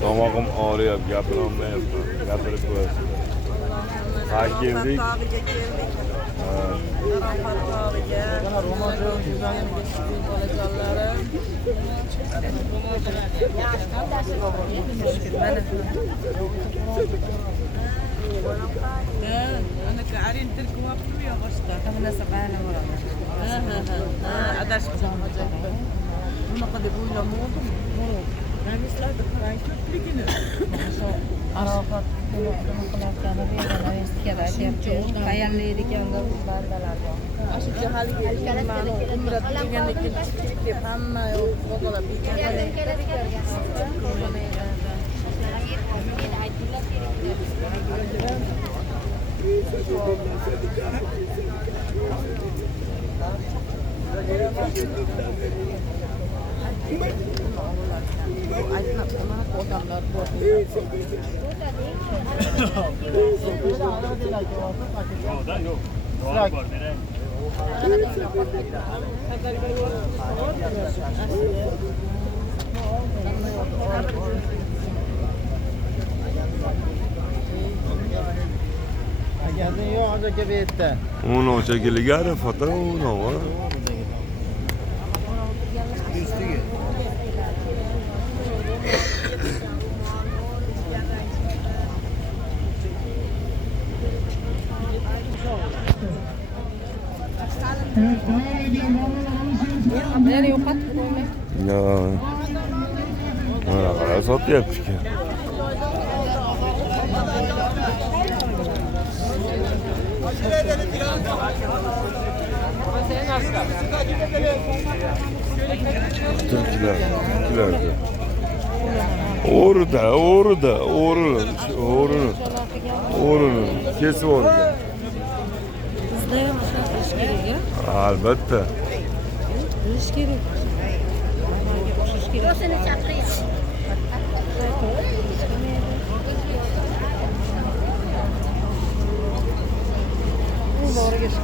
Tomog'im og'riyapti, gapirolmayapman. Gapirib qo'yasiz. Qayerga keldik? Tog'iga keldik. Arafat tog'iga. Ana قاعدين تركوا فيه غشطة. كنا سبعنا مرة. أدرس Bunu kadar böyle mi oldu mu? Ben mislerde parayı köprügünü. Arafat kılarken bir istikrar yapıyor. Hayalleri kendi bardalarda. Aşıkça hali geldi. Umrat düğünündeki çıktık ama yok o kadar bir kere. Uno c'è che legare, fatta uno, Nereye yok at? Ya. Ha, sot yaptık ya. Türküler de. Oğrunun. Kesi orada. Bizde yok iş gerek ya. Albatta. İş gerek. İş gerek. Seni çakırıyor. Doğru geçiyor.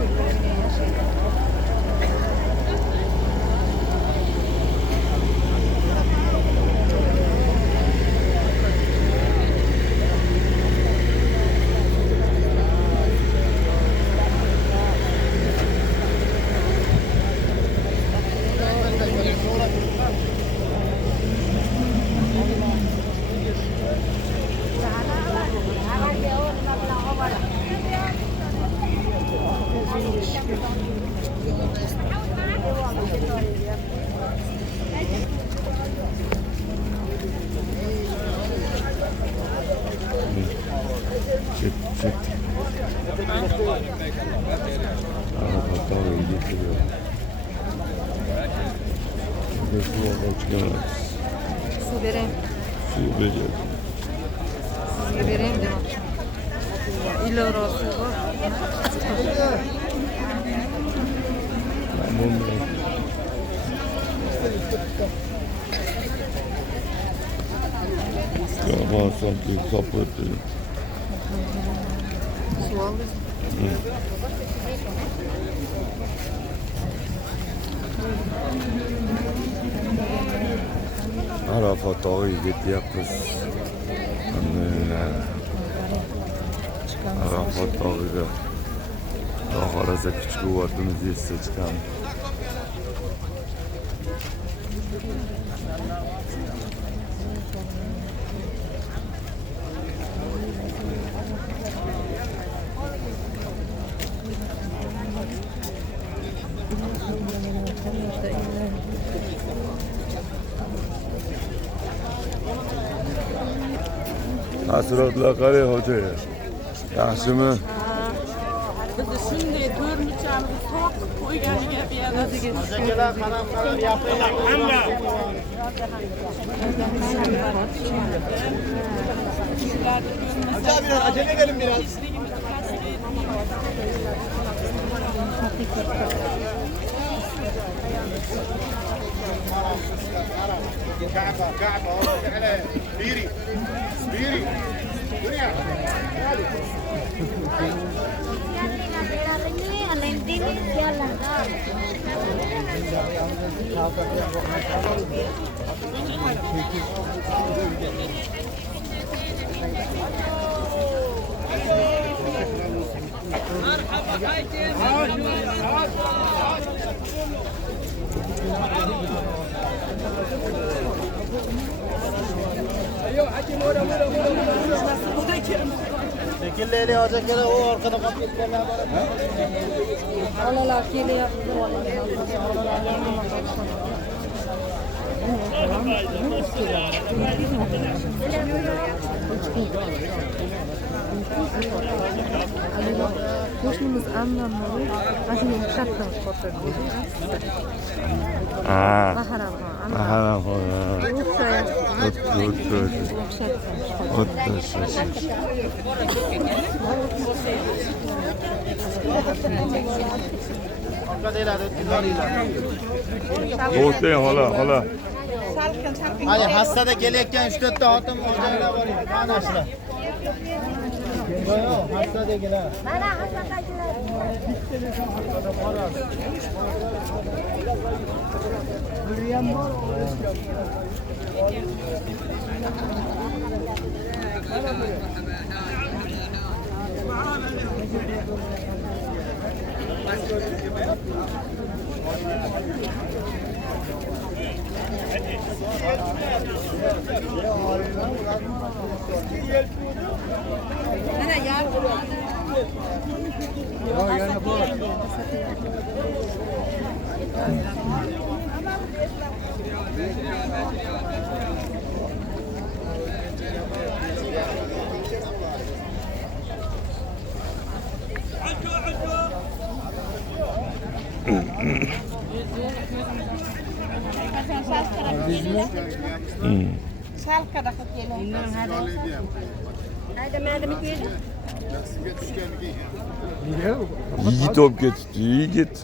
Çek. Arafat oraya getiriyor. Bir de su oradan çıkamaz. Su vereyim. Su verecek. Size vereyim de. İlla orası var. Tamam. Ya sanki kapatı. Su aldı. Arafat dağı gidiyoruz. Arafat dağı'da. Dağ arası küçük kuvvetimiz yetse çıkalım. Taassurotlar qanday hoca? Yaxshimi? Biz shunday to'rtmichamizni soq qo'yganiga beradi. Akalar qanaqa yapinglar hamma. Acele gelin biraz. كعبة على سبيري دنيا Şekilleyle olacak yere o arkada kapatıyorlar. Alalar geliyor. Qo'shnimiz ammamni mashina shartdan qo'yib Ha. Baharamga Aha, To'xtang, hala. Hadi hastada gelirken 3-4 ta xotin o'zlariga boring. Mana shular. Yo'q, hastadagilar. Mana hasadagilar. Yigit olib ketibdi, yigit.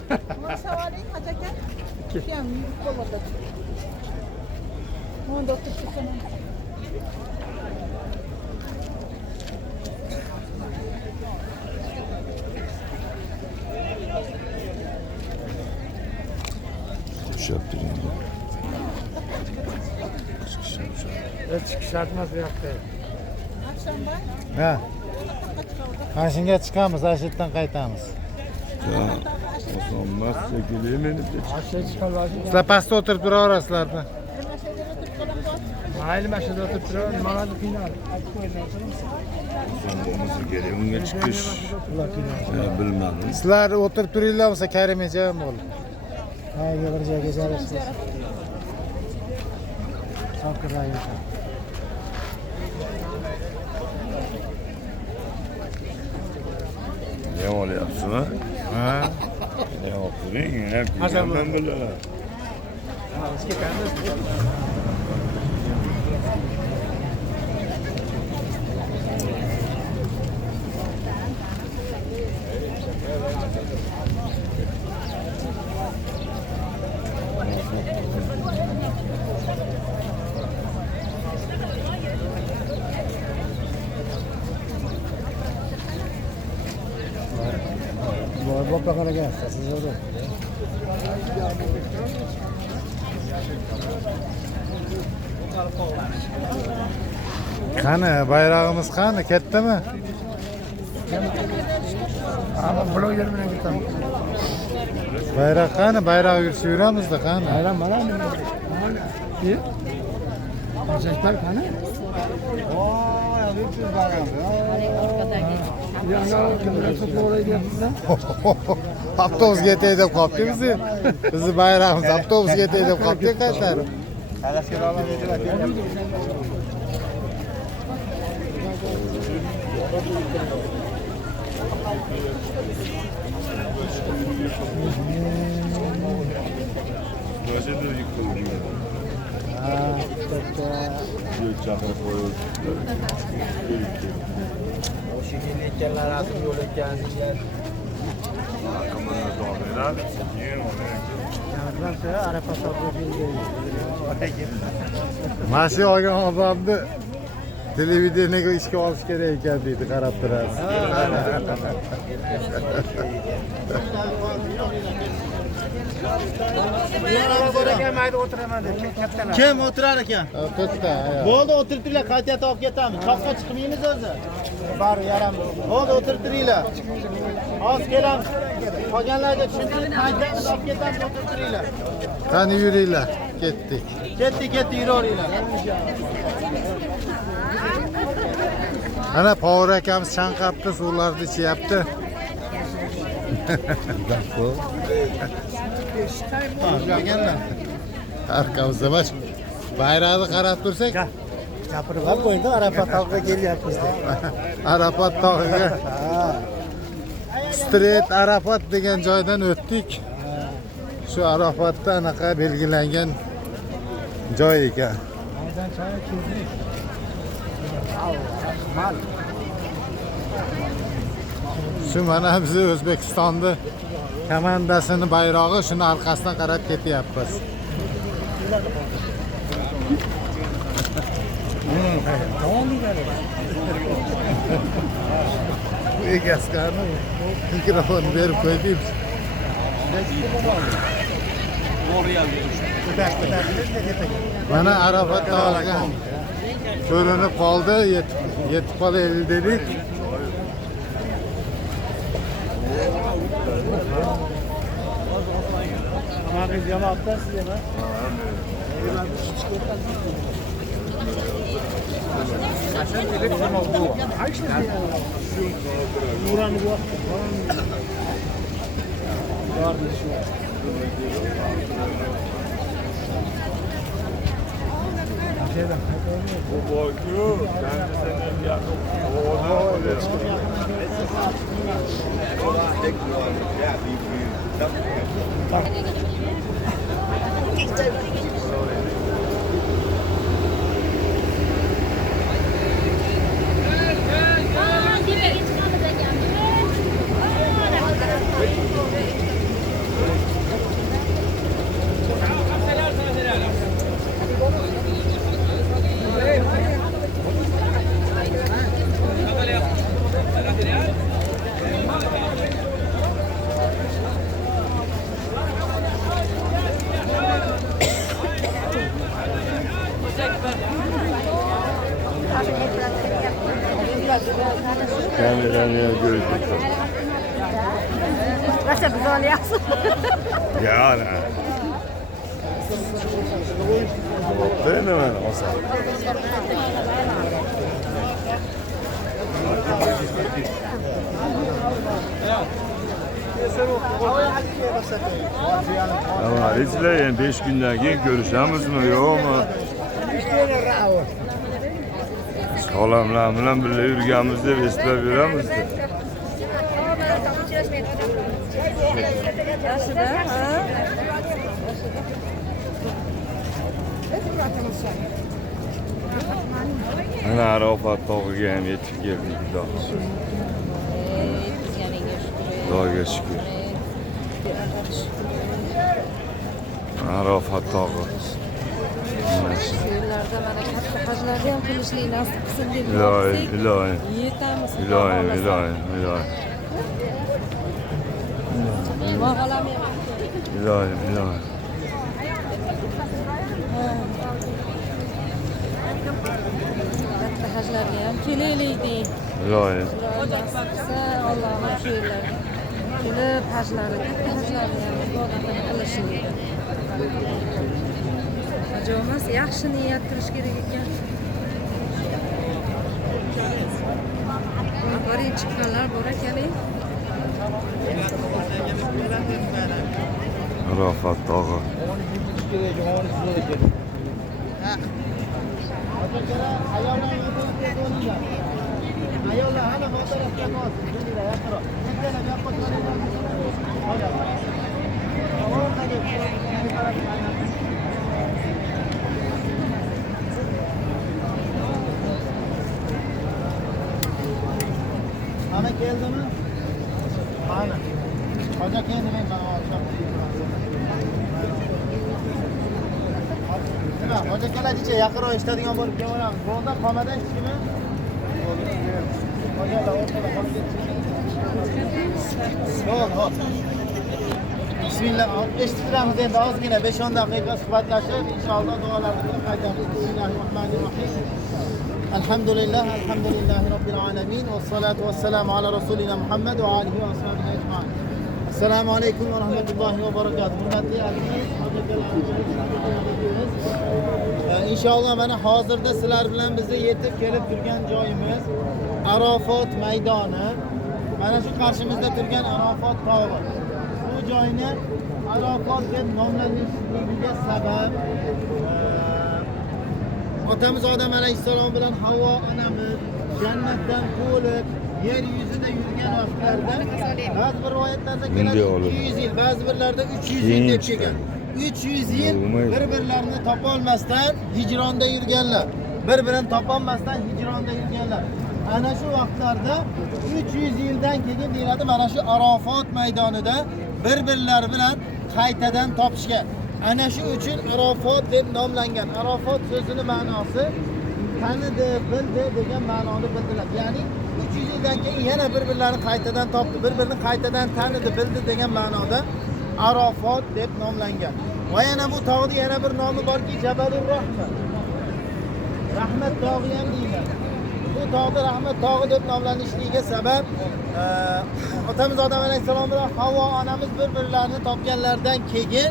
Ushab turing. Chiqishlarimiz bu yoqda. Ha. Mashinga chiqamiz, ashitdan qaytamiz. Oson emas, shekilli meni. Sizlar pastda o'tirib turaverasizlarda. Mayli mashinada o'tirib turaman, nimalarni qiynaldi. Bo'lmasa kerak unga chiqish. Bilmadim. Sizlar o'tirib turinglar bo'lsa Karimecha ham bo'ldi. Ha, bir joyga joylashasiz. Sokirlar. Ne olyapsın ha? Ha. Ne oturing, hep bilmem bilaman. Bopa qaragan, siz o'rda. Qani, bayrog'imiz qani, ketdimi? Ama bloger bilan ketaman. Bayroq qani, bayroq yursa yuramizda qani. Bayram mana nima? Ki? Qo'shaklar qani? Voy, bu bayram. Yana kimlar to'playapsizlar? Avtobusga yetay deb qolibdi bizni. Bizni bayrog'imiz avtobusga yetay deb qolibdi qaytarib. Qalashga olib dedilar. Nasıl yıkıldı? Ha, to'xta. Yo'l chaqirib qo'yib. O'sha kelayotganlar asl yo'l o'tkazinglar. Raqamini to'g'rilab, Mashina olgan odamni Televideniyega ishga olish kerak ekan deydi, qarab turasiz. Kim o'tirar ekan? To'xta. Bo'ldi, o'tirib turinglar, qaytayotib olib ketamiz. Choqqa chiqmaymiz o'zi. Bari yaram. Bo'ldi, o'tirib turinglar. Hozir kelamiz. Qolganlarga tushuntirib qaytamiz, olib ketamiz, o'tirib turinglar. Qani yuringlar, ketdik. Ketdik, yuraveringlar. Ana Povur akamiz chanqabdi, suvlarni ichyapti. Arkamizda baş. Bayrog'ini qarab tursak, Gapirib qo'ydi, Arafat tog'iga kelyapmiz. Arafat tog'iga. Street Arafat degan joydan o'tdik. Shu Arafatda anaqa belgilangan joy ekan. Shu mana biz O'zbekistonning komandasini bayrog'i, shuni orqasidan qarab ketyapmiz. Bu egasini mikrofon berib qo'ydik. Mana Arafat tog'iga ko'rinib qoldi, yetib qolaylik dedik. Kamerani görüyoruz. Nasıl biz oynayasın? Yani. Ben hemen olsam. Ama izleyin 5 günden keyin görüşemiz mi yok mu? Sağlamlar bilan birga yurganmiz deb eslab yuramiz. Yaxshi-da, ha? Ana Arafat tog'iga ham yetib keldik. Xudoga shukr. Arafat tog'i. Yo'llarda mana katta hajlarni ham qilishlik nasib qilsin deb Iloyim, iloyim. yetamiz. Iloyim, iloyim, iloyim. Mağalam ham. İlahi, ilahi. Katta hajlarga ham kelaylik deydi. İlahi. Allohning shu yerlarga kelib hajlarni, katta hajlarni ham ibodatini qilishlik. Ajomas yaxshi niyat qilish kerak ekan. Boring chiqqanlar bor ekan. Arafat tog'i. Ayollar hali fotoğrafga olsin. Kelinglar, yaqinroq. Ketganlar Ana keldimi? Ana. Hoca keldi men bana olsam. Nima, hojatkalarcha yaqinroq eshitadigan bo'lib kelaveramiz. Bo'ldi, qomadan hech Hop. Bismillah. Eshitib turamiz endi ozgina 5-10 daqiqa suhbatlashib, inshaalloh duolarga qaytamiz. Bismillahirrohmanirrohim. Alhamdulillahi robbil alamin va salatu vassalamu ala rasulina Muhammad va alihi va ashabihi ajma'in. Assalomu alaykum va rahmatullohi va barakatuh. Hurmatli aziz hojatkalarimiz, inshaalloh mana hozirda sizlar bilan bizni yetib kelib turgan joyimiz Arafot maydoni. Mana shu qarshimizda turgan Arafot tog'i. Bu joyni Arafot deb nomlanishiga sabab otamiz Odam alayhissalom bilan Havvo onamiz jannatdan quvib yer yuzida yurgan vaqtlarda ba'zi bir rivoyatlarda keladi 200 yil, ba'zi birlarda 300 yil deb kelgan. 300 yil bir-birlarini topolmasdan hijronda yurganlar. Bir-birini topolmasdan hijronda yurganlar. Ana shu vaqtlarda 300 yildan keyin deyiladi, mana shu Arafot maydonida bir-birlari bilan qaytadan topishgan. Ana shu uchun Arafot deb nomlangan. Arafot so'zining ma'nosi tanidi, bildi degan ma'noni bildiradi. Ya'ni 300 yildan keyin yana bir-birlarini qaytadan topdi, bir-birini qaytadan tanidi, bildi degan ma'noda Arafot deb nomlangan. Va yana bu tog'ning yana bir nomi borki, Jabalur Rahma. Rahmat tog'i ham deyiladi. Bu tog'ni Rahmat tog'i deb nomlanishligiga sabab otamiz Odam alayhissalom bilan Havvo onamiz bir-birlarini topganlaridan keyin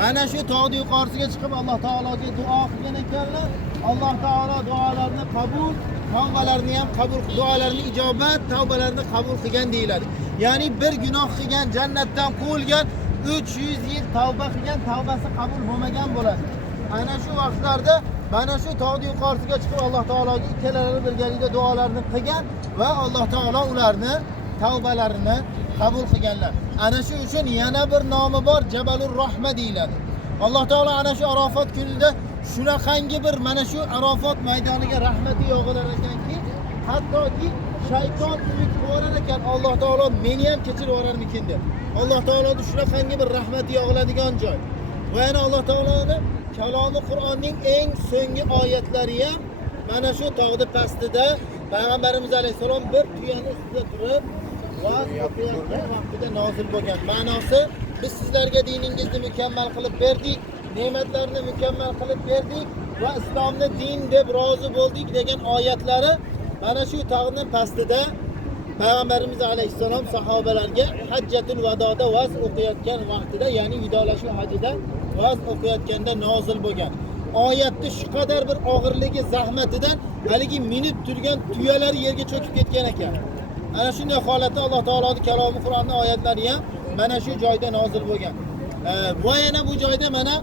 mana shu tog'ning yuqorisiga chiqib Alloh taologa duo qilgan ekanlar. Alloh taolo duolarini qabul, tavbalarini ham qabul, duolarini ijobat, tavbalarini qabul qilgan deyiladi. Ya'ni bir gunoh qilgan, jannatdan quvilgan, 300 yil tavba qilgan, tavbasi qabul bo'lmagan bo'ladi. Ana shu vaqtlarda mana shu tog'ning yuqorisiga chiqib Alloh taologa ikkalalari birgalikda duolarini qilgan va Alloh taolo ularni tavbalarini qabul qilganlar. Ana shu uchun yana bir nomi bor, Jabalur Rahma deyiladi. Alloh taolo ana shu Arafot kunida shunaqangi bir mana shu Arafot maydoniga rahmati yog'ilar ekanki, hattoki shayton umid qilar ekan, Alloh taolo meni ham kechirib yuborarmikin deb. Alloh taoloning shunaqangi bir rahmati yog'iladigan joy. Va yana Alloh taoloning kalomi Qur'onning eng so'nggi oyatlari ham mana shu tog'ning pastida Payg'ambarimiz alayhisalom bir tuyani ustida turib va o'qiyotgan vaqtida nozil bo'lgan. Ma'nosi, biz sizlarga diningizni mukammal qilib berdik, ne'matlarni mukammal qilib berdik va islomni din deb rozi bo'ldik degan oyatlari mana shu tog'ning pastida Payg'ambarimiz alayhissalom sahobalarga Hajjatul Vadoda va'z o'qiyotgan vaqtida, ya'ni vidolashuv hajida va'z o'qiyotganda nozil bo'lgan. Oyatni shu qadar bir og'irligi, zahmatidan haligi minib turgan tuyalar yerga cho'kib ketgan ekan. Ana shunday holatda Alloh taoloning kalomi Qur'onning oyatlari ham mana shu joyda nozil bo'lgan. Va yana bu joyda mana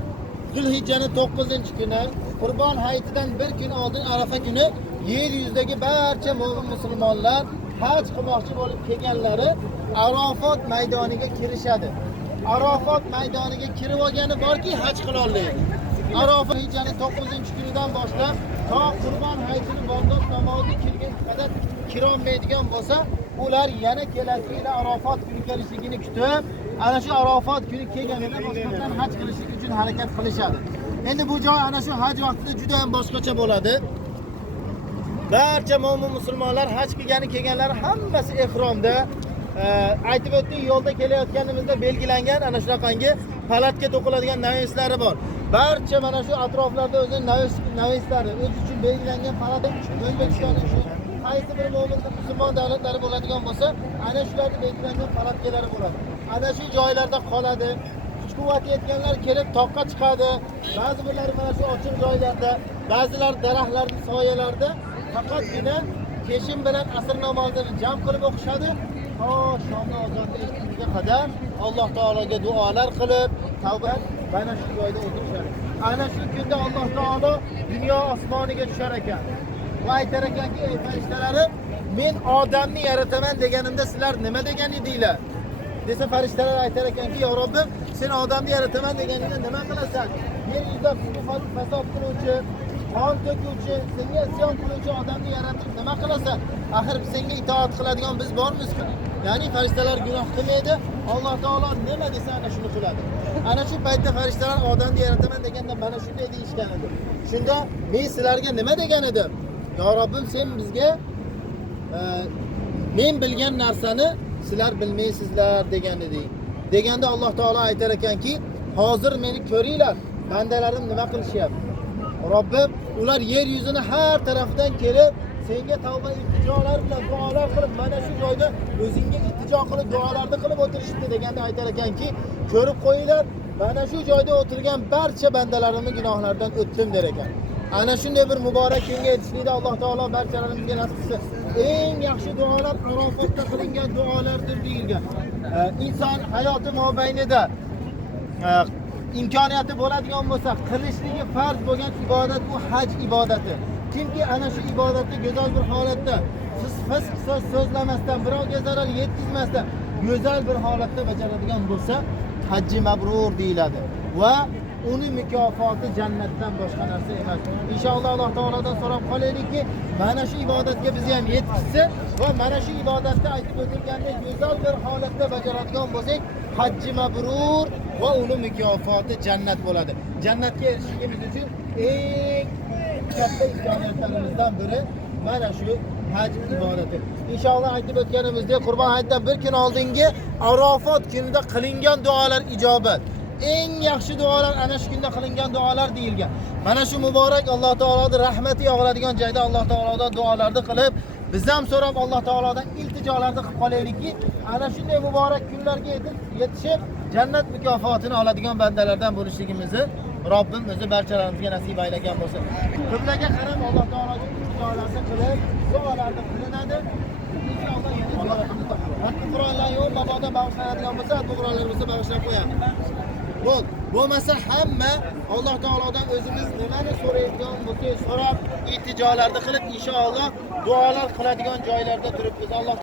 Zulhijjaning 9-kuni, Qurbon hayitidan bir kun oldin Arafa kuni yer yuzidagi barcha mo'min musulmonlar haj qilmoqchi bo'lib kelganlari Arafot maydoniga kirishadi. Arafot maydoniga kirib olgani borki, haj qila olmaydi. Arafot hijjaning 9-kunidan boshlab to Qurbon hayitini bomdod namozi kirgan qadar kirolmaydigan bo'lsa, ular yana kelasi yil Arafot kuni kelishligini kutib, ana shu Arafot kuni kelganida boshqadan haj qilishlik uchun harakat qilishadi. Endi bu joy ana shu haj vaqtida juda ham boshqacha bo'ladi. Barcha mo'min musulmonlar haj kelganlar hammasi ihromda. Aytib o'tdik, yo'lda kelayotganimizda belgilangan ana shunaqangi palatga to'qiladigan navislari bor. Barcha mana shu atroflarda o'zining navislari, o'zi uchun belgilangan palat O'zbekistonning shu qaysi bir mo'min musulmon davlatlari bo'ladigan bo'lsa, ana shularning belgilangan palatkalari bo'ladi. Ana shu joylarda qoladi. Kuch-quvvati yetganlar kelib toqqa chiqadi. Ba'zi birlari mana shu ochiq joylarda, ba'zilar daraxtlarning soyalarida faqatgina peshin bilan asr namozini jam qilib o'qishadi. Shomni ozodlik etishga qadar Alloh taologa duolar qilib, tavba mana shu joyda o'tirishadi. Ana shu kunda Alloh taolo dunyo osmoniga tushar ekan. Va aytar ekanki, ey farishtalarim, men odamni yarataman deganimda sizlar nima degan edinglar? Desa farishtalar aytar ekanki, yo Robbim, sen odamni yarataman deganingda nima qilasan? Yer yuzida fasod qiluvchi, qon to'kuvchi, senga isyon qiluvchi odamni yaratib nima qilasan? Axir senga itoat qiladigan biz bormiz-ku. Ya'ni farishtalar gunoh qilmaydi. Alloh taolo nima desa ana shuni qiladi. Ana shu paytda farishtalar odamni yarataman deganda mana shunday deyishgan edi. Shunda men sizlarga nima degan edim? Yo Robbim, sen bizga men bilgan narsani sizlar bilmaysizlar degan edi. Deganda Alloh taolo aytar ekanki, hozir meni ko'ringlar, bandalarim nima qilishyapti. Robbim, ular yer yuzini har tarafdan kelib, senga tavba iltijolar bilan duolar qilib, mana shu joyda o'zingga iltijo qilib duolarni qilib o'tirishdi deganda aytar ekanki, ko'rib qo'yinglar, mana shu joyda o'tirgan barcha bandalarimni gunohlaridan o'tdim der ekan. Ana shunday bir muborak kunga yetishlikda Alloh taolo barchalarimizga nasib qilsin. Eng yaxshi duolar Arafotda qilingan duolardir deyilgan. Inson hayoti mobaynida imkoniyati bo'ladigan bo'lsa, qilishligi farz bo'lgan ibodat bu haj ibodati. Kimki ana shu ibodatni go'zal bir holatda, fisq so'zlamasdan, birovga zarar yetkazmasdan, go'zal bir holatda bajaradigan bo'lsa, hajji mabrur deyiladi. Va uni mukofoti jannatdan boshqa narsa emas. Inshaalloh Alloh taolodan so'rab qolaylikki, mana shu ibodatga bizni ham yetkazsin va mana shu ibodatni aytib o'tilgandek go'zal bir holatda bajaradigan bo'lsak, hajji mabrur va uni mukofoti jannat bo'ladi. Jannatga erishishimiz uchun eng katta imkoniyatlarimizdan biri mana shu haj ibodati. Inshaalloh aytib o'tganimizdek, Qurbon hayitidan bir kun oldingi Arafot kunida qilingan duolar ijobat. Eng yaxshi duolar ana shu kunda qilingan duolar deyilgan. Mana shu muborak Alloh taoloning rahmati yog'iladigan joyda Alloh taolodan duolarni qilib, biz ham so'rab Alloh taolodan iltijolarni qilib qolaylikki, ana shunday muborak kunlarga yetishib, jannat mukofotini oladigan bandalardan bo'lishligimizni Robbim o'zi barchalarimizga nasib aylagan bo'lsin. Qiblaga qarab Alloh taologa iltijolarni qilib, duolarni qilinadi. Inshaalloh yana ziyoratimiz bor. Qur'onlar yo'q, mabodo bag'ishlanadigan bo'lsa, Qur'onlarimizni bag'ishlab qo'yamiz. Bo'lmasa hamma Alloh taolodan o'zimiz nimani so'raydigan bo'lsak, so'rab iltijolarni qilib inshaalloh duolar qiladigan joylarda turibmiz. Alloh